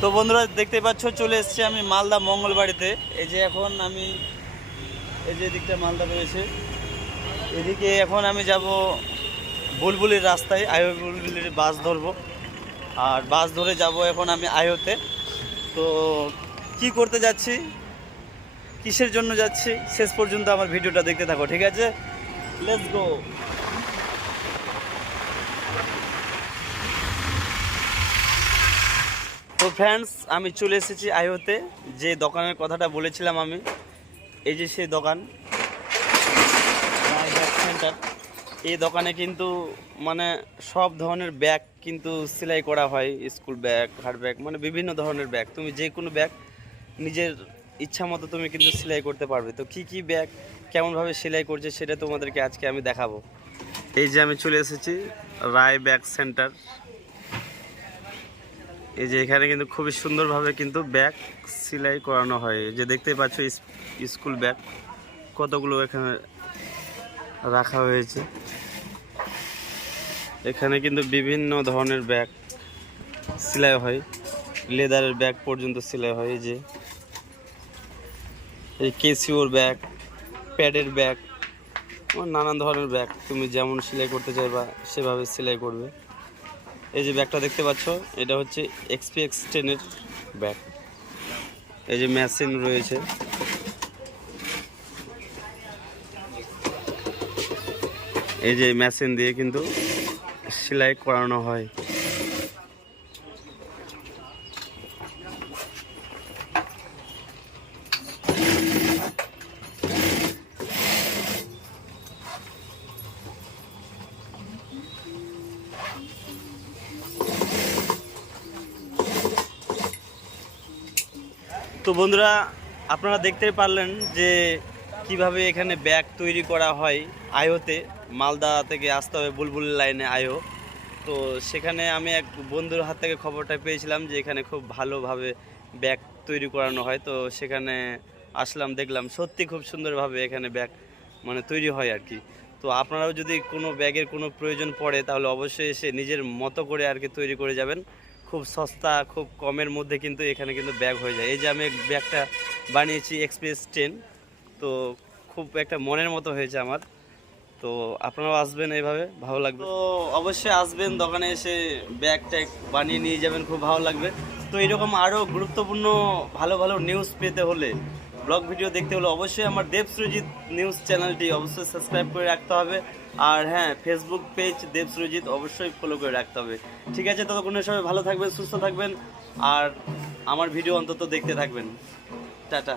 তো বন্ধুরা দেখতে পাচ্ছ চলে এসেছি আমি মালদা মঙ্গলবাড়িতে। এই যে এখন আমি এই যে দিকটা মালদা রয়েছে, এদিকে এখন আমি যাব বুলবুলির রাস্তায়, আয়ো বুলবুলির বাস ধরবো। আর বাস ধরে যাব এখন আমি আয়োতে। তো কি করতে যাচ্ছি, কিসের জন্য যাচ্ছি, শেষ পর্যন্ত আমার ভিডিওটা দেখতে থাকো, ঠিক আছে? Let's go. তো ফ্রেন্ডস, আমি চলে এসেছি আয়োতে, যে দোকানের কথাটা বলেছিলাম আমি। এই যে সেই দোকান, ব্যাগ সেন্টার। এই দোকানে কিন্তু মানে সব ধরনের ব্যাগ কিন্তু সেলাই করা হয়, স্কুল ব্যাগ, হার্ড ব্যাগ, মানে বিভিন্ন ধরনের ব্যাগ। তুমি যে কোনো ব্যাগ নিজের ইচ্ছা মতো তুমি কিন্তু সেলাই করতে পারবে। তো কি কি ব্যাগ কেমনভাবে সেলাই করছে সেটা তোমাদেরকে আজকে আমি দেখাবো। এই যে আমি চলে এসেছি রায় ব্যাগ সেন্টার। এই যে এখানে কিন্তু খুবই সুন্দরভাবে কিন্তু ব্যাগ সেলাই করানো হয়। এই যে দেখতে পাচ্ছ স্কুল ব্যাগ কতগুলো এখানে রাখা হয়েছে। এখানে কিন্তু বিভিন্ন ধরনের ব্যাগ সেলাই হয়, লেদারের ব্যাগ পর্যন্ত সেলাই হয়। এই যে এই কেসিওর ব্যাগ, প্যাডের ব্যাগ, নানান ধরনের ব্যাগ তুমি যেমন সেলাই করতে চাইবা সেভাবে সেলাই করবে। এই যে ব্যাগটা দেখতে পাচ্ছ, এটা হচ্ছে XPX10-এর ব্যাগ। এই যে মেশিন রয়েছে, এই যে মেশিন দিয়ে কিন্তু সেলাই করানো হয়। তো বন্ধুরা, আপনারা দেখতে পারলেন যে কিভাবে এখানে ব্যাগ তৈরি করা হয় আয়োতে। মালদা থেকে আসতে হবে বুলবুল লাইনে আয়ো। তো সেখানে আমি এক বন্ধুর হাত থেকে খবরটা পেয়েছিলাম যে এখানে খুব ভালোভাবে ব্যাগ তৈরি করানো হয়। তো সেখানে আসলাম, দেখলাম সত্যি খুব সুন্দরভাবে এখানে ব্যাগ মানে তৈরি হয় আর কি। তো আপনারাও যদি কোনো ব্যাগের কোনো প্রয়োজন পড়ে তাহলে অবশ্যই এসে নিজের মতো করে আর কি তৈরি করে যাবেন। খুব সস্তা, খুব কমের মধ্যে কিন্তু এখানে কিন্তু ব্যাগ হয়ে যায়। এই যে আমি ব্যাগটা বানিয়েছি XPX10, তো খুব একটা মনের মতো হয়েছে আমার। তো আপনারাও আসবেন, এইভাবে ভালো লাগবে। তো অবশ্যই আসবেন দোকানে, এসে ব্যাগ ট্যাগ বানিয়ে নিয়ে যাবেন, খুব ভালো লাগবে। তো এরকম আরও গুরুত্বপূর্ণ ভালো ভালো নিউজ পেতে হলে, ব্লগ ভিডিও দেখতে হলে অবশ্যই আমার দেবসুরজিৎ নিউজ চ্যানেলটি অবশ্যই সাবস্ক্রাইব করে রাখতে হবে। আর হ্যাঁ, ফেসবুক পেজ দেবসুরজিৎ অবশ্যই ফলো করে রাখতে হবে, ঠিক আছে? ততক্ষণে সবাই ভালো থাকবেন, সুস্থ থাকবেন, আর আমার ভিডিও অন্তত দেখতে থাকবেন। টাটা।